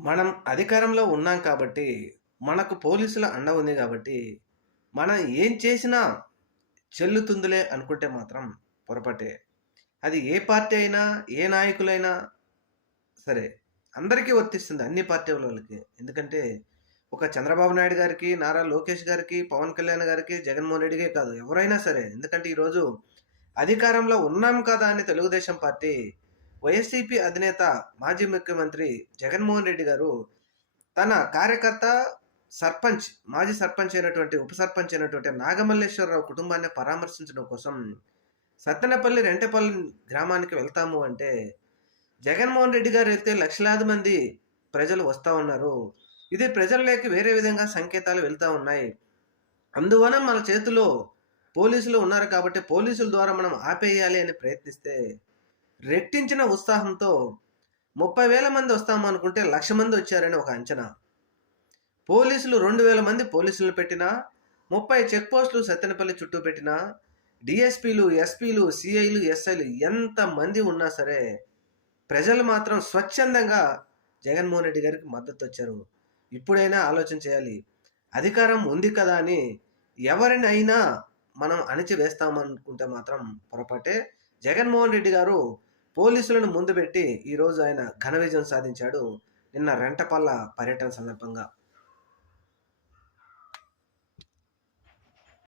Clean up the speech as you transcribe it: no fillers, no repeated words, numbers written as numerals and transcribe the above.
మనం అధికారంలో ఉన్నాం కాబట్టి, మనకు పోలీసుల అండ ఉంది గాబట్టి, మనం ఏం చేసినా చెల్లుతుందిలే అనుకుంటే మాత్రం పొరపాటే. అది ఏ పార్టీ అయినా, ఏ నాయకులైనా సరే, అందరికీ వర్తిస్తుంది. అన్ని పార్టీల వాళ్ళకి. ఎందుకంటే, ఒక చంద్రబాబు నాయుడు గారికి, నారా లోకేష్ గారికి, పవన్ కళ్యాణ్ గారికి, జగన్మోహన్ రెడ్డికే కాదు ఎవరైనా సరే. ఎందుకంటే, ఈరోజు అధికారంలో ఉన్నాం కదా అని తెలుగుదేశం పార్టీ, వైఎస్‌సీపీ అధినేత, మాజీ ముఖ్యమంత్రి జగన్మోహన్ రెడ్డి గారు తన కార్యకర్త, సర్పంచ్, మాజీ సర్పంచ్ అయినటువంటి, ఉప సర్పంచ్ అయినటువంటి నాగమల్లేశ్వరరావు కుటుంబాన్ని పరామర్శించడం కోసం సత్తెనపల్లి, రెంటపల్లి గ్రామానికి వెళ్తాము అంటే, జగన్మోహన్ రెడ్డి గారు వెళ్తే లక్షలాది మంది ప్రజలు వస్తా ఉన్నారు. ఇది ప్రజల్లోకి వేరే విధంగా సంకేతాలు వెళ్తా ఉన్నాయి. అందువలన మన చేతిలో పోలీసులు ఉన్నారు కాబట్టి, పోలీసుల ద్వారా మనం ఆపేయాలి అని ప్రయత్నిస్తే, రెట్టించిన ఉత్సాహంతో 30,000 మంది వస్తామనుకుంటే, 1,00,000 మంది వచ్చారని ఒక అంచనా. పోలీసులు 2,000 మంది పోలీసులను పెట్టినా, 30 చెక్ పోస్టులు సత్తెనపల్లి చుట్టూ పెట్టినా, డీఎస్పీలు, ఎస్పీలు, సీఐలు, ఎస్ఐలు ఎంతమంది ఉన్నా సరే, ప్రజలు మాత్రం స్వచ్ఛందంగా జగన్మోహన్ రెడ్డి గారికి మద్దతొచ్చారు. ఇప్పుడైనా ఆలోచన చేయాలి. అధికారం ఉంది కదా అని ఎవరినైనా మనం అణిచివేస్తామనుకుంటే మాత్రం పొరపాటే. జగన్మోహన్ రెడ్డి గారు పోలీసులను ముందు పెట్టి ఈరోజు ఆయన ఘన విజయం సాధించాడు. నిన్న రెంటపల్ల పర్యటన సందర్భంగా.